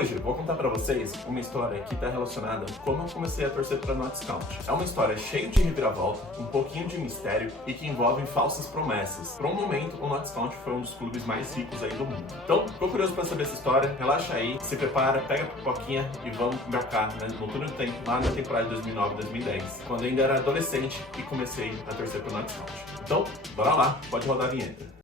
Hoje eu vou contar pra vocês uma história que está relacionada com como eu comecei a torcer para Notts County. É uma história cheia de reviravolta, um pouquinho de mistério e que envolve falsas promessas. Por um momento, o Notts County foi um dos clubes mais ricos aí do mundo. Então, ficou curioso para saber essa história? Relaxa aí, se prepara, pega a pipoquinha e vamos embarcar no túnel do tempo lá na temporada de 2009-2010, quando eu ainda era adolescente e comecei a torcer para Notts County. Então, bora lá, pode rodar a vinheta.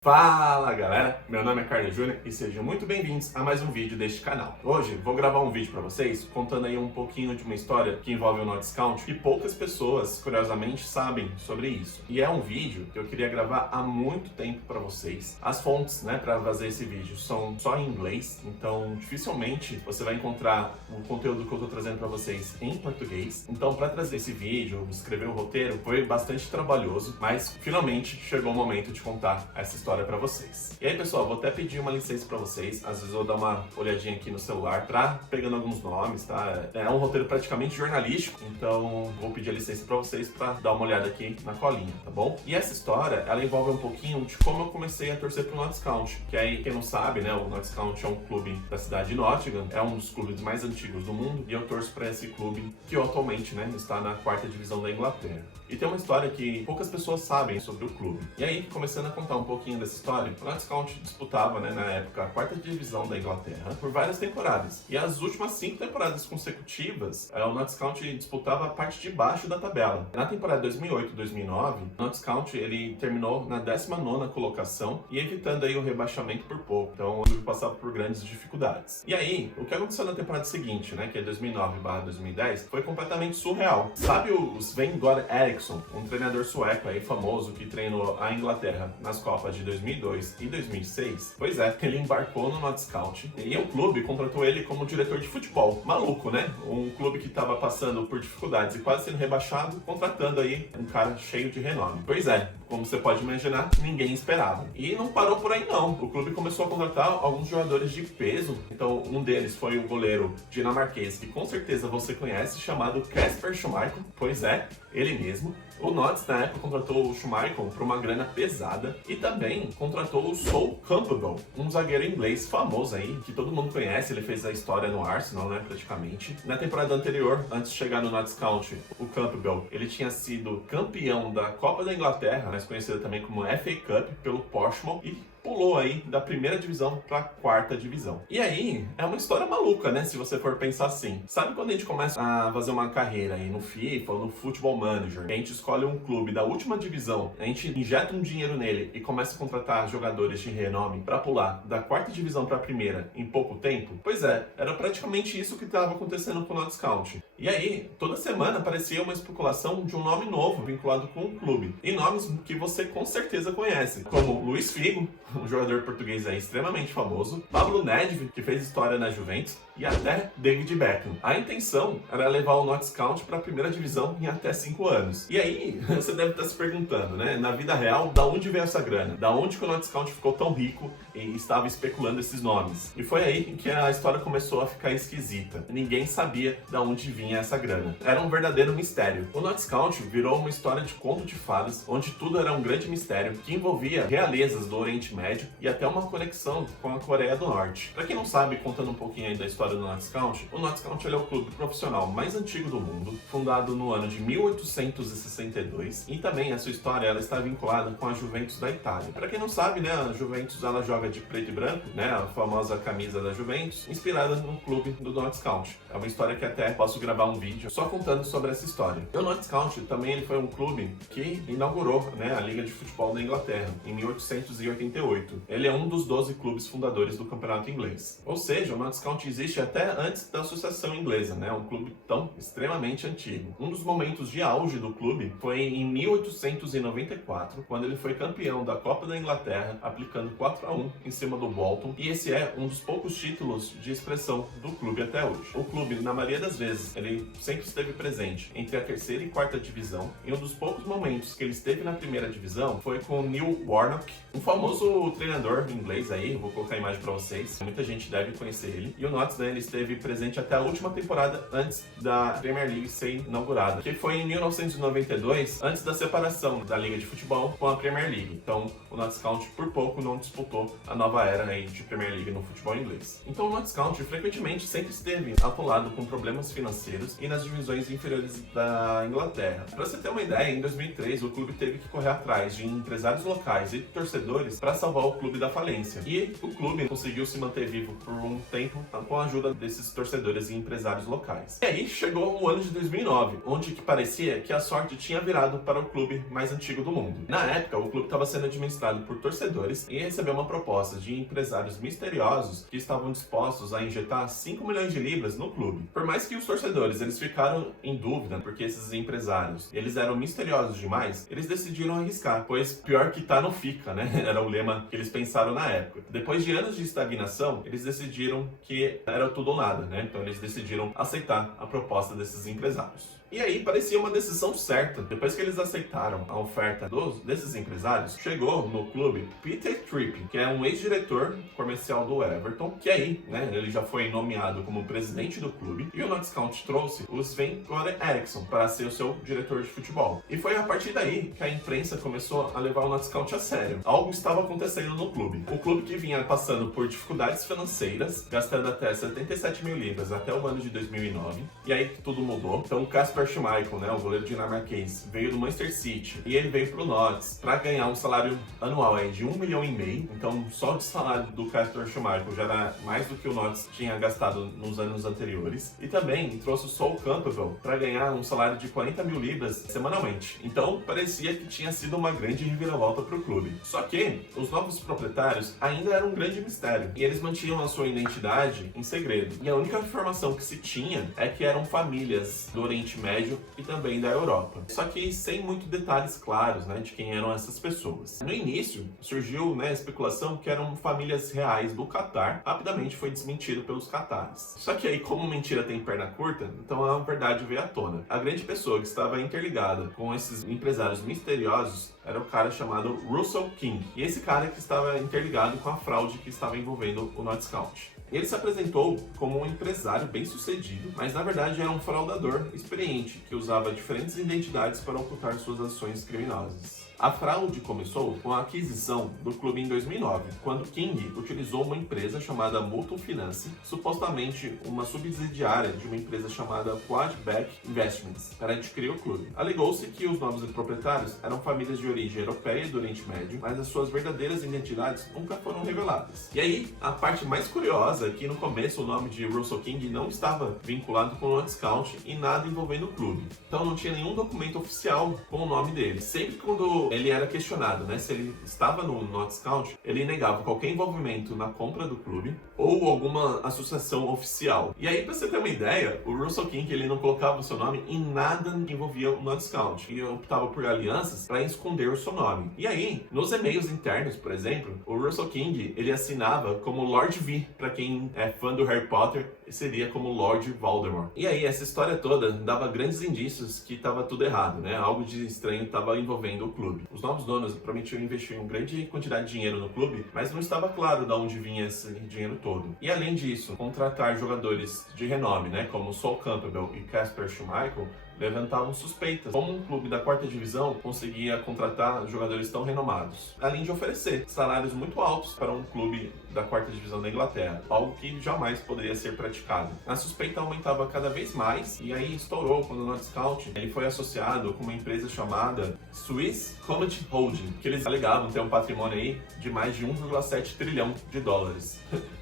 Fala galera, meu nome é Carlos Júnior e sejam muito bem-vindos a mais um vídeo deste canal. Hoje vou gravar um vídeo para vocês contando aí um pouquinho de uma história que envolve o Notts County e poucas pessoas, curiosamente, sabem sobre isso. E é um vídeo que eu queria gravar há muito tempo para vocês. As fontes, para fazer esse vídeo são só em inglês, então dificilmente você vai encontrar o conteúdo que eu tô trazendo para vocês em português. Então, para trazer esse vídeo, escrever o roteiro, foi bastante trabalhoso, mas finalmente chegou o momento de contar essa história para vocês. E aí, pessoal, vou até pedir uma licença para vocês. Às vezes eu vou dar uma olhadinha aqui no celular pegando alguns nomes, tá? É um roteiro praticamente jornalístico, então vou pedir a licença para vocês para dar uma olhada aqui na colinha, tá bom? E essa história, ela envolve um pouquinho de como eu comecei a torcer pro Notts County, que aí, quem não sabe, o Notts County é um clube da cidade de Nottingham, é um dos clubes mais antigos do mundo, e eu torço para esse clube que atualmente, está na 4ª divisão da Inglaterra. E tem uma história que poucas pessoas sabem sobre o clube. E aí, começando a contar um pouquinho dessa história, o Notts County disputava, na época, a 4ª divisão da Inglaterra por várias temporadas. E as últimas 5 temporadas consecutivas, o Notts County disputava a parte de baixo da tabela. Na temporada 2008-2009, o Notts County ele terminou na 19ª colocação e evitando aí o rebaixamento por pouco. Então, ele passava por grandes dificuldades. E aí, o que aconteceu na temporada seguinte, que é 2009/2010, foi completamente surreal. Sabe o Sven-Göran Eriksson, um treinador sueco aí famoso que treinou a Inglaterra nas Copas de 2002 e 2006? Pois é, ele embarcou no Notts County e o clube contratou ele como diretor de futebol. Maluco, né? Um clube que estava passando por dificuldades e quase sendo rebaixado, contratando aí um cara cheio de renome. Pois é, como você pode imaginar, ninguém esperava. E não parou por aí não. O clube começou a contratar alguns jogadores de peso. Então, um deles foi o goleiro dinamarquês, que com certeza você conhece, chamado Kasper Schmeichel. Pois é, ele mesmo. O Notts, na época, contratou o Schmeichel por uma grana pesada e também contratou o Sol Campbell, um zagueiro inglês famoso aí, que todo mundo conhece. Ele fez a história no Arsenal, praticamente. Na temporada anterior, antes de chegar no Notts County, o Campbell, ele tinha sido campeão da Copa da Inglaterra, mais conhecida também como FA Cup, pelo Portsmouth, e pulou aí da 1ª divisão para a 4ª divisão. E aí, é uma história maluca, se você for pensar assim. Sabe quando a gente começa a fazer uma carreira aí no FIFA ou no Football Manager, a gente escolhe um clube da última divisão, a gente injeta um dinheiro nele e começa a contratar jogadores de renome para pular da 4ª divisão para a 1ª em pouco tempo? Pois é, era praticamente isso que estava acontecendo com o Notts County. E aí, toda semana aparecia uma especulação de um nome novo vinculado com o clube. E nomes que você com certeza conhece, como Luís Figo, um jogador português aí extremamente famoso, Pablo Nedved, que fez história na Juventus, e até David Beckham. A intenção era levar o Notts County para a 1ª divisão em até 5 anos. E aí, você deve estar se perguntando, na vida real, da onde veio essa grana? Da onde que o Notts County ficou tão rico e estava especulando esses nomes? E foi aí que a história começou a ficar esquisita. Ninguém sabia da onde vinha essa grana. Era um verdadeiro mistério. O Notts County virou uma história de conto de fadas, onde tudo era um grande mistério que envolvia realezas do Oriente Médio e até uma conexão com a Coreia do Norte. Para quem não sabe, contando um pouquinho aí da história do Notts County, o Notts County é o clube profissional mais antigo do mundo, fundado no ano de 1862, e também a sua história ela está vinculada com a Juventus da Itália. Para quem não sabe, a Juventus ela joga de preto e branco, a famosa camisa da Juventus, inspirada no clube do Notts County. É uma história que até posso gravar um vídeo só contando sobre essa história. E o Notts County também ele foi um clube que inaugurou a Liga de Futebol da Inglaterra em 1888. Ele é um dos 12 clubes fundadores do campeonato inglês. Ou seja, o Notts County existe até antes da Associação Inglesa, um clube tão extremamente antigo. Um dos momentos de auge do clube foi em 1894, quando ele foi campeão da Copa da Inglaterra, aplicando 4-1 em cima do Bolton, e esse é um dos poucos títulos de expressão do clube até hoje. O clube, na maioria das vezes, ele ele sempre esteve presente entre a terceira e quarta divisão. E um dos poucos momentos que ele esteve na primeira divisão foi com o Neil Warnock, um famoso treinador inglês aí, vou colocar a imagem para vocês, muita gente deve conhecer ele. E o Notts, né, ele esteve presente até a última temporada antes da Premier League ser inaugurada, que foi em 1992, antes da separação da Liga de Futebol com a Premier League. Então, o Notts County por pouco não disputou a nova era aí de Premier League no futebol inglês. Então, o Notts County frequentemente sempre esteve atolado com problemas financeiros e nas divisões inferiores da Inglaterra. Para você ter uma ideia, em 2003 o clube teve que correr atrás de empresários locais e torcedores para salvar o clube da falência. E o clube conseguiu se manter vivo por um tempo com a ajuda desses torcedores e empresários locais. E aí chegou o ano de 2009, onde que parecia que a sorte tinha virado para o clube mais antigo do mundo. Na época, o clube estava sendo administrado por torcedores e recebeu uma proposta de empresários misteriosos que estavam dispostos a injetar 5 milhões de libras no clube. Por mais que os torcedores eles ficaram em dúvida, porque esses empresários eles eram misteriosos demais, eles decidiram arriscar, pois pior que tá não fica, né? Era o lema que eles pensaram na época. Depois de anos de estagnação, eles decidiram que era tudo ou nada, né? Então eles decidiram aceitar a proposta desses empresários. E aí parecia uma decisão certa. Depois que eles aceitaram a oferta desses empresários, chegou no clube Peter Tripp, que é um ex-diretor comercial do Everton, que aí, né, ele já foi nomeado como presidente do clube, e o Notts County trouxe o Sven-Göran Eriksson para ser o seu diretor de futebol. E foi a partir daí que a imprensa começou a levar o Notts County a sério. Algo estava acontecendo no clube. O clube que vinha passando por dificuldades financeiras, gastando até 77 mil libras até o ano de 2009, e aí que tudo mudou. Então o Kasper Schmeichel, né, o goleiro dinamarquês, veio do Manchester City e ele veio pro Notts para ganhar um salário anual aí de 1,5 milhão. Então, só o salário do Kasper Schmeichel já era mais do que o Notts tinha gastado nos anos anteriores. E também trouxe o Sol Campbell para ganhar um salário de 40 mil libras semanalmente. Então, parecia que tinha sido uma grande reviravolta para o clube. Só que os novos proprietários ainda eram um grande mistério e eles mantinham a sua identidade em segredo. E a única informação que se tinha é que eram famílias do Oriente Médio e também da Europa. Só que sem muito detalhes claros, né, de quem eram essas pessoas. No início, surgiu, né, a especulação que eram famílias reais do Catar. Rapidamente foi desmentido pelos catares. Só que aí, como mentira tem perna curta, então a verdade veio à tona. A grande pessoa que estava interligada com esses empresários misteriosos era o cara chamado Russell King. E esse cara que estava interligado com a fraude que estava envolvendo o Notts County. Ele se apresentou como um empresário bem-sucedido, mas na verdade era um fraudador experiente que usava diferentes identidades para ocultar suas ações criminosas. A fraude começou com a aquisição do clube em 2009, quando King utilizou uma empresa chamada Mutual Finance, supostamente uma subsidiária de uma empresa chamada Quadback Investments, para adquirir o clube. Alegou-se que os novos proprietários eram famílias de origem europeia e do Oriente Médio, mas as suas verdadeiras identidades nunca foram reveladas. E aí, a parte mais curiosa é que no começo o nome de Russell King não estava vinculado com o Notts County e nada envolvendo o clube. Então não tinha nenhum documento oficial com o nome dele. Sempre quando ele era questionado, né, se ele estava no Notts County, ele negava qualquer envolvimento na compra do clube ou alguma associação oficial. E aí, pra você ter uma ideia, o Russell King ele não colocava o seu nome em nada que envolvia o Notts County e optava por alianças para esconder o seu nome. E aí, nos e-mails internos, por exemplo, o Russell King ele assinava como Lord V, para quem é fã do Harry Potter, seria como Lord Voldemort. E aí, essa história toda dava grandes indícios que estava tudo errado, né? Algo de estranho estava envolvendo o clube. Os novos donos prometiam investir uma grande quantidade de dinheiro no clube, mas não estava claro de onde vinha esse dinheiro todo. E além disso, contratar jogadores de renome, né, como Sol Campbell e Kasper Schmeichel, levantavam suspeitas. Como um clube da quarta divisão conseguia contratar jogadores tão renomados, além de oferecer salários muito altos para um clube da quarta divisão da Inglaterra, algo que jamais poderia ser praticado. A suspeita aumentava cada vez mais e aí estourou quando o Notts County ele foi associado com uma empresa chamada Swiss Comet Holding, que eles alegavam ter um patrimônio aí de mais de 1,7 trilhão de dólares.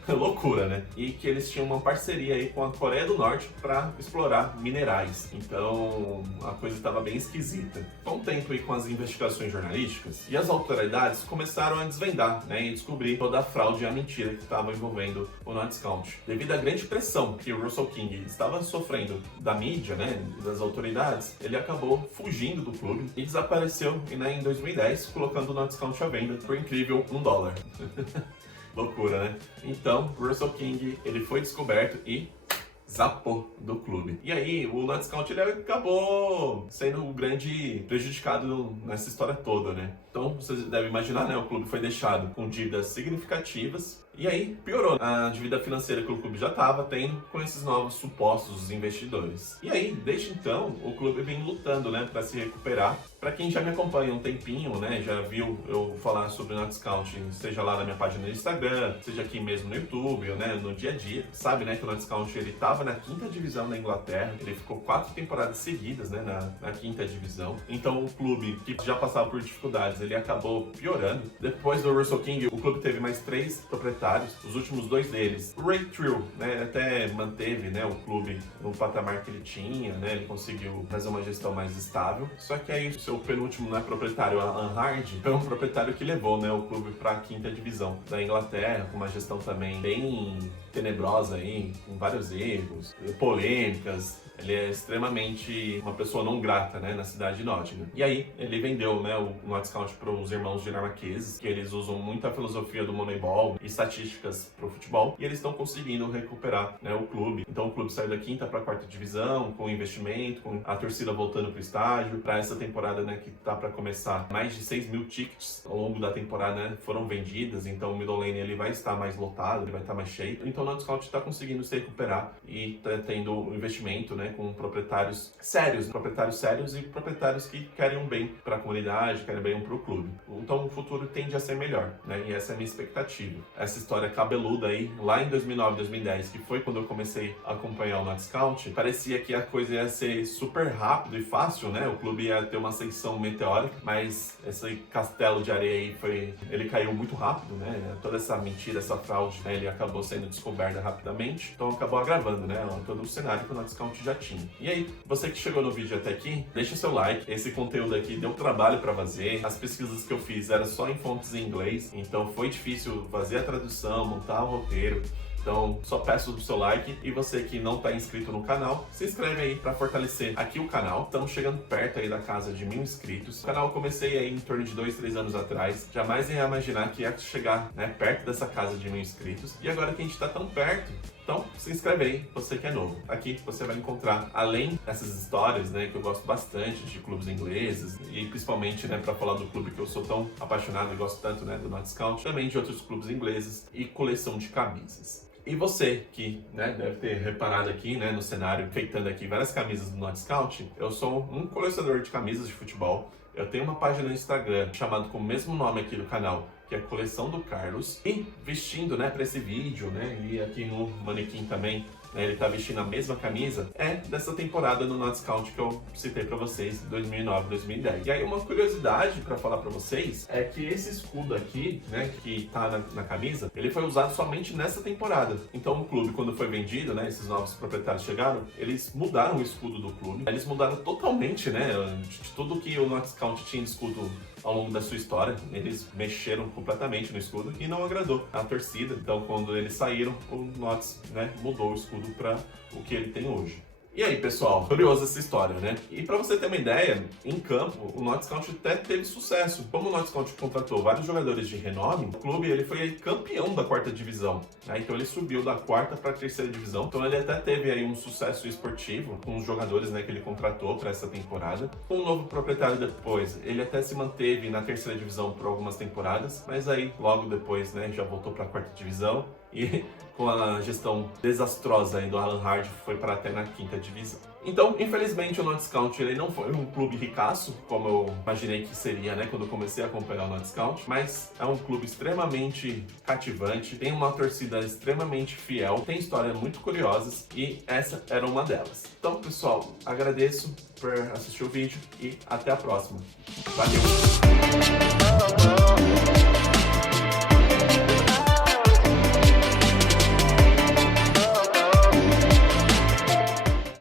Loucura, né? E que eles tinham uma parceria aí com a Coreia do Norte para explorar minerais. Então a coisa estava bem esquisita. Com o tempo e com as investigações jornalísticas, e as autoridades começaram a desvendar, né, e descobrir toda a fraude e a mentira que estava envolvendo o Notts County. Devido à grande pressão que o Russell King estava sofrendo da mídia, né, das autoridades, ele acabou fugindo do clube e desapareceu, né, em 2010, colocando o Notts County à venda por incrível $1. Loucura, né? Então, Russell King, ele foi descoberto e zapou do clube. E aí o Notts County ele acabou sendo o grande prejudicado nessa história toda, né? Então vocês devem imaginar, né? O clube foi deixado com dívidas significativas. E aí piorou a dívida financeira que o clube já estava tendo com esses novos supostos investidores. E aí, desde então, o clube vem lutando, né, para se recuperar. Para quem já me acompanha um tempinho, né, já viu eu falar sobre o Notts County, seja lá na minha página no Instagram, seja aqui mesmo no YouTube, ou, né, no dia a dia, sabe, né, que o Notts County ele estava na 5ª divisão da Inglaterra, ele ficou 4 temporadas seguidas, né, na 5ª divisão. Então o clube que já passava por dificuldades, ele acabou piorando. Depois do Russell King, o clube teve mais 3 proprietários. Os últimos 2 deles, o Ray Trill, né, até manteve, né, o clube no patamar que ele tinha, né, ele conseguiu fazer uma gestão mais estável. Só que aí o seu penúltimo, né, proprietário, Alan Hard, foi um proprietário que levou, né, o clube para a 5ª divisão da Inglaterra, com uma gestão também bem tenebrosa aí, com vários erros, polêmicas. Ele é extremamente uma pessoa não grata, né, na cidade de Nottingham. E aí, ele vendeu, né, o Notts County para os irmãos dinamarqueses, que eles usam muita filosofia do Moneyball e estatísticas para o futebol, e eles estão conseguindo recuperar, né, o clube. Então, o clube saiu da 5ª para a 4ª divisão, com investimento, com a torcida voltando para o estádio. Para essa temporada, né, que tá para começar, mais de 6.000 tickets ao longo da temporada, né, foram vendidas, então o Middle Lane ele vai estar mais lotado, ele vai estar mais cheio. Então, o Notts County está conseguindo se recuperar e tá tendo investimento, né, com proprietários sérios e proprietários que querem um bem para a comunidade, querem bem para o clube. Então o futuro tende a ser melhor, né? E essa é a minha expectativa. Essa história cabeluda aí, lá em 2009, 2010, que foi quando eu comecei a acompanhar o Notts County, parecia que a coisa ia ser super rápido e fácil, né? O clube ia ter uma ascensão meteórica, mas esse castelo de areia aí ele caiu muito rápido, né? Toda essa mentira, essa fraude, né? Ele acabou sendo descoberta rapidamente, então acabou agravando, né? Todo o cenário que o Notts County já tinha. E aí, você que chegou no vídeo até aqui, deixa seu like. Esse conteúdo aqui deu trabalho para fazer. As pesquisas que eu fiz eram só em fontes em inglês, então foi difícil fazer a tradução, montar o roteiro. Então, só peço o seu like, e você que não está inscrito no canal, se inscreve aí para fortalecer aqui o canal. Estamos chegando perto aí da casa de 1.000 inscritos. O canal eu comecei aí em torno de 2, 3 anos atrás. Jamais ia imaginar que ia chegar, né, perto dessa casa de 1.000 inscritos. E agora que a gente está tão perto, então, se inscreve aí, você que é novo. Aqui você vai encontrar, além dessas histórias, né, que eu gosto bastante de clubes ingleses, e principalmente, né, para falar do clube que eu sou tão apaixonado e gosto tanto, né, do Notts County, também de outros clubes ingleses e coleção de camisas. E você que, né, deve ter reparado aqui, né, no cenário, enfeitando aqui várias camisas do Notts County, eu sou um colecionador de camisas de futebol. Eu tenho uma página no Instagram chamada com o mesmo nome aqui do canal, que é a Coleção do Carlos. E vestindo, né, para esse vídeo, né, e aqui no manequim também, né, ele tá vestindo a mesma camisa, é dessa temporada no Notts County que eu citei para vocês, 2009, 2010. E aí uma curiosidade para falar para vocês é que esse escudo aqui, né, que tá na camisa, ele foi usado somente nessa temporada. Então o clube, quando foi vendido, né, esses novos proprietários chegaram, eles mudaram o escudo do clube, eles mudaram totalmente, né, de tudo que o Notts County tinha de escudo ao longo da sua história. Eles mexeram completamente no escudo e não agradou a torcida. Então, quando eles saíram, o Notts, né, mudou o escudo para o que ele tem hoje. E aí, pessoal, curiosa essa história, né? E para você ter uma ideia, em campo, o Notts County até teve sucesso. Como o Notts County contratou vários jogadores de renome, o clube ele foi campeão da 4ª divisão, né? Então ele subiu da 4ª para a 3ª divisão. Então ele até teve aí um sucesso esportivo com os jogadores, né, que ele contratou para essa temporada. Com o novo proprietário depois, ele até se manteve na 3ª divisão por algumas temporadas, mas aí logo depois, né, já voltou para a 4ª divisão. E com a gestão desastrosa aí do Alan Hard, foi para até na 5ª divisão. Então, infelizmente, o Notts County ele não foi um clube ricaço, como eu imaginei que seria, né, quando eu comecei a acompanhar o Notts County, mas é um clube extremamente cativante, tem uma torcida extremamente fiel, tem histórias muito curiosas, e essa era uma delas. Então, pessoal, agradeço por assistir o vídeo e até a próxima. Valeu!